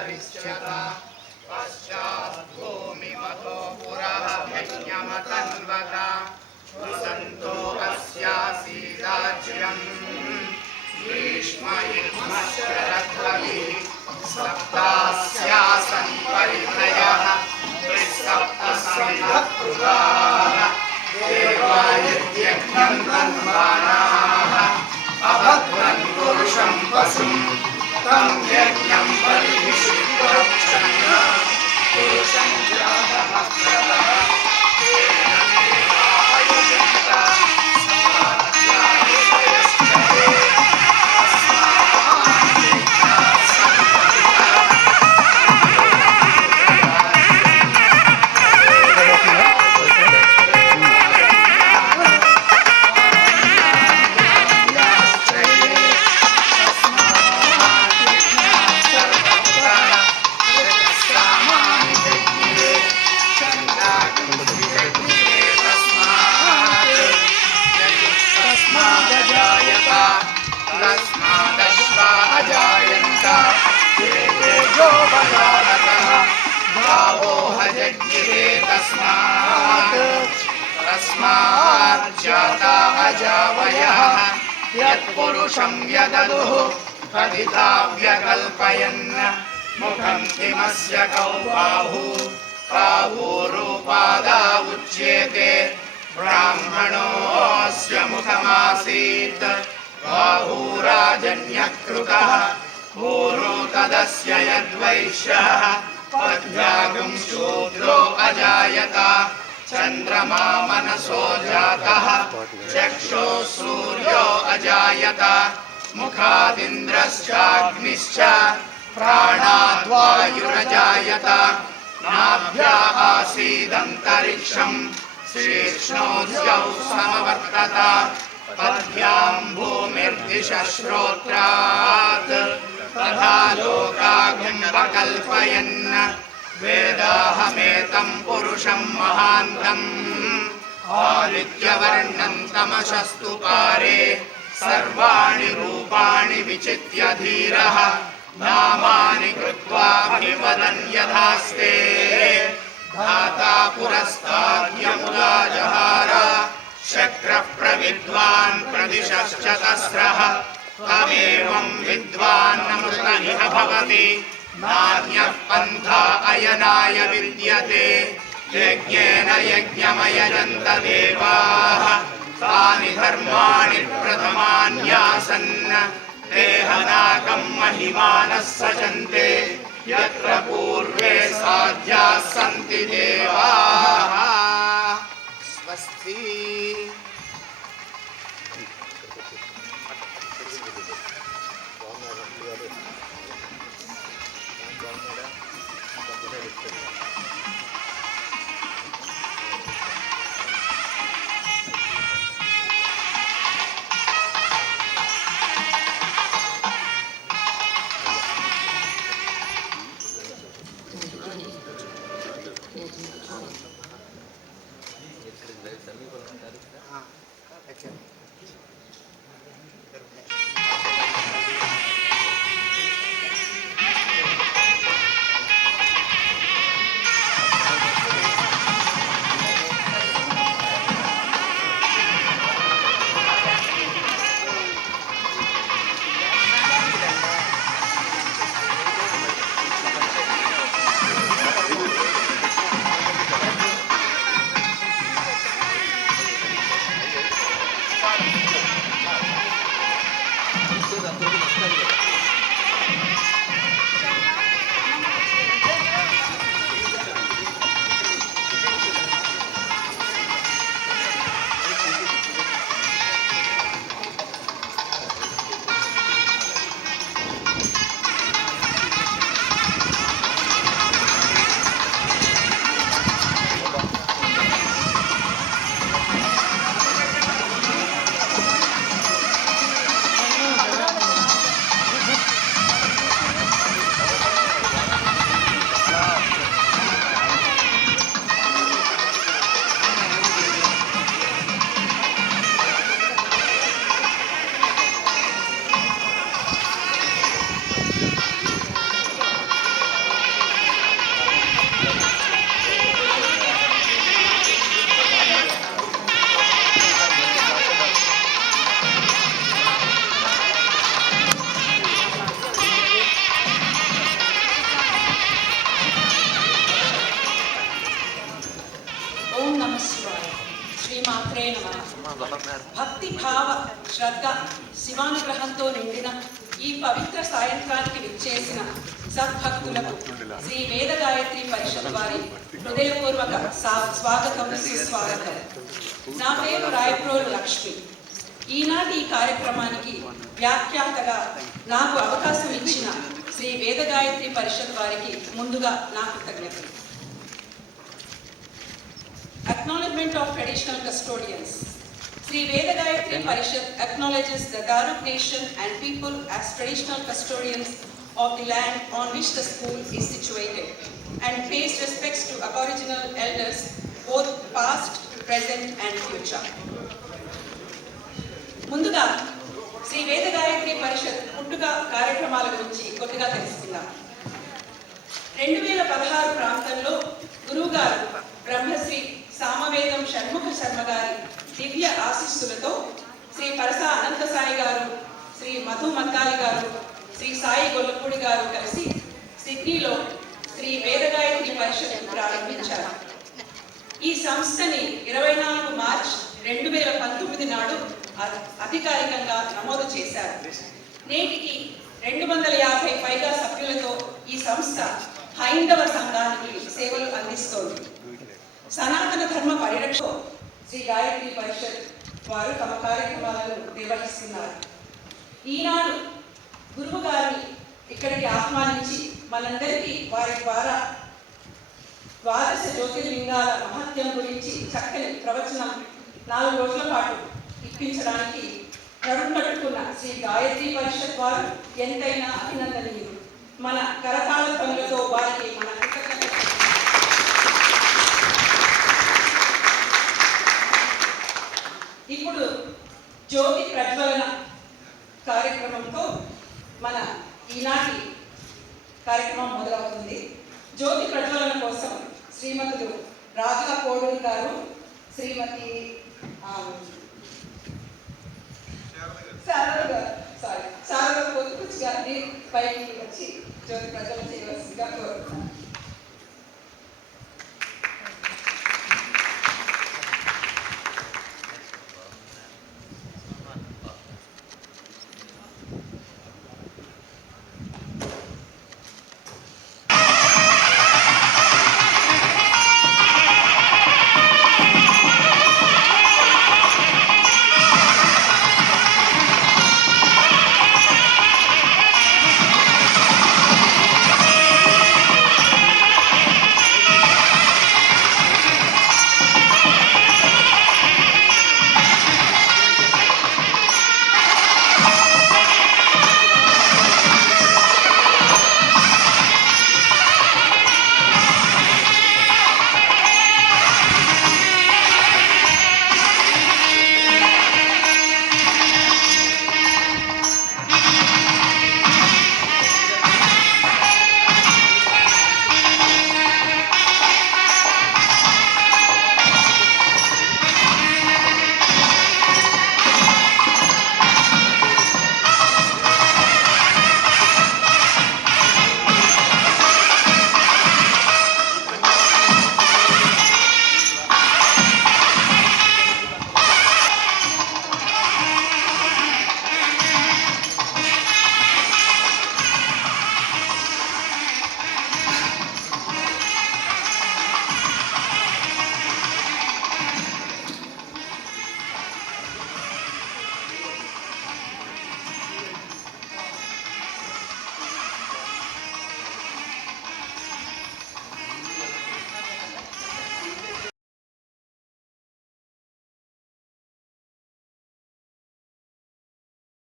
परिष्यत पश्चात् भूमिमतो पुरः यज्ञमतन्वत वसन्तो अस्यासीदाज्यम् ग्रीष्म शरद्रविः सप्तास्यासन् परिधयः त्रिसप्तसमिधः देवा यज्ञं तन्वानाः अभद्रन् पुरुषं पशुं तं यज्ञं परिविशिष्टोक्षन् पुरुषं जातमस्त्रतः तस्माज्जाता अजावयः यत्पुरुषं यददुः तदिता व्यकल्पयन् मुखं किमस्य कौ बाहुरूपादा उच्येते ब्राह्मणोऽस्य मुखमासीत् बाहुराजन्यकृतः ऊरू तदस्य यद्वैश्यः पद्भ्यागं शूद्रो अजायत चन्द्रमा मनसो जातः चक्षुः सूर्यो अजायत मुखादिन्द्रश्चाग्निश्च प्राणाद्वायुरजायत नाभ्या आसीदन्तरिक्षं शीर्ष्णोऽस्यौ समवर्तत पद्भ्यां भूमिर्दिशः श्रोत्रात् तथा लोकागुण्वकल्पयन् वेदाहमेतं पुरुषं महान्तम् आदित्यवर्णं तमसस्तु पारे सर्वाणि रूपाणि विचित्य धीरः नामानि कृत्वाभिवदन् यथास्ते धाता पुरस्ताद्यमुदा जहार शक्रः प्रविद्वान् प्रदिशश्चतस्रः तमेवं विद्वान् अमृत इह भवति नान्यः पन्था अयनाय विद्यते यज्ञेन यज्ञमयजन्त देवाः तानि धर्माणि प्रथमान्यासन् देहनाकं महिमानः सचन्ते यत्र पूर्वे साध्याः सन्ति देवाः स्वस्ति। భక్తి భావ శ్రద్ధ శివానుగ్రహంతో నిండిన ఈ పవిత్ర సాయంత్రానికి విచ్చేసిన సద్భక్తులకు శ్రీ వేద గాయత్రి పరిషత్ వారి హృదయపూర్వక స్వాగతం సుస్వాగతం. నా పేరు రాయప్రోలు లక్ష్మి. ఈనాటి ఈ కార్యక్రమానికి వ్యాఖ్యాతగా నాకు అవకాశం ఇచ్చిన శ్రీ వేద గాయత్రి పరిషత్ వారికి ముందుగా నా కృతజ్ఞతలు. Acknowledgement of traditional custodians. Sri Veda Gayatri Parishad acknowledges the Daruk nation and people as traditional custodians of the land on which the school is situated and pays respects to Aboriginal elders both past, present and future. ముందుగా శ్రీ వేద గాయత్రి పరిషత్ పుట్టుక కార్యక్రమాల గురించి కొద్దిగా తెలుసుకుందాం. 2016 ప్రాంతంలో గురువుగారు బ్రహ్మశ్రీ సామవేదం షణ్ముఖ శర్మ గారి దివ్య ఆశీస్సులతో శ్రీ పరస అనంత సాయి గారు, శ్రీ మధు మద్దాలి గారు, శ్రీ సాయి గొల్లపూడి గారు కలిసి సిడ్నీలో శ్రీ వేద గాయత్రి పరిషత్ ప్రారంభించారు. ఈ సంస్థని 24 మార్చ్ 2019 నాడు అధికారికంగా నమోదు చేశారు. నేటికి 250 పైగా సభ్యులతో ఈ సంస్థ హైందవ సంఘానికి సేవలు అందిస్తోంది. సనాతన ధర్మ పరిరక్షణ శ్రీ గాయత్రి పరిషత్ వారు తమ కార్యక్రమాలను నిర్వహిస్తున్నారు. ఈనాడు గురువు గారిని ఇక్కడికి ఆహ్వానించి మనందరికీ వారి ద్వారా ద్వాదశ జ్యోతిర్లింగాల మహత్యం గురించి చక్కని ప్రవచనం 4 రోజుల పాటు ఇప్పించడానికి కరుణపట్టుకున్న శ్రీ గాయత్రి పరిషత్ వారు ఎంతైనా అభినందనీయులు. మన కరతాళ పనులతో వారికి మన కృతజ్ఞత. ఇప్పుడు జ్యోతి ప్రజ్వలన కార్యక్రమంతో మన ఈనాటి కార్యక్రమం మొదలవుతుంది. జ్యోతి ప్రజ్వలన కోసం శ్రీమతులు రాజా కోడూరు గారు, శ్రీమతి శారద పొద్దుపుచ్చి గారిని పైకి వచ్చి జ్యోతి ప్రజ్వలన చేయవలసిందిగా కోరుతున్నాను.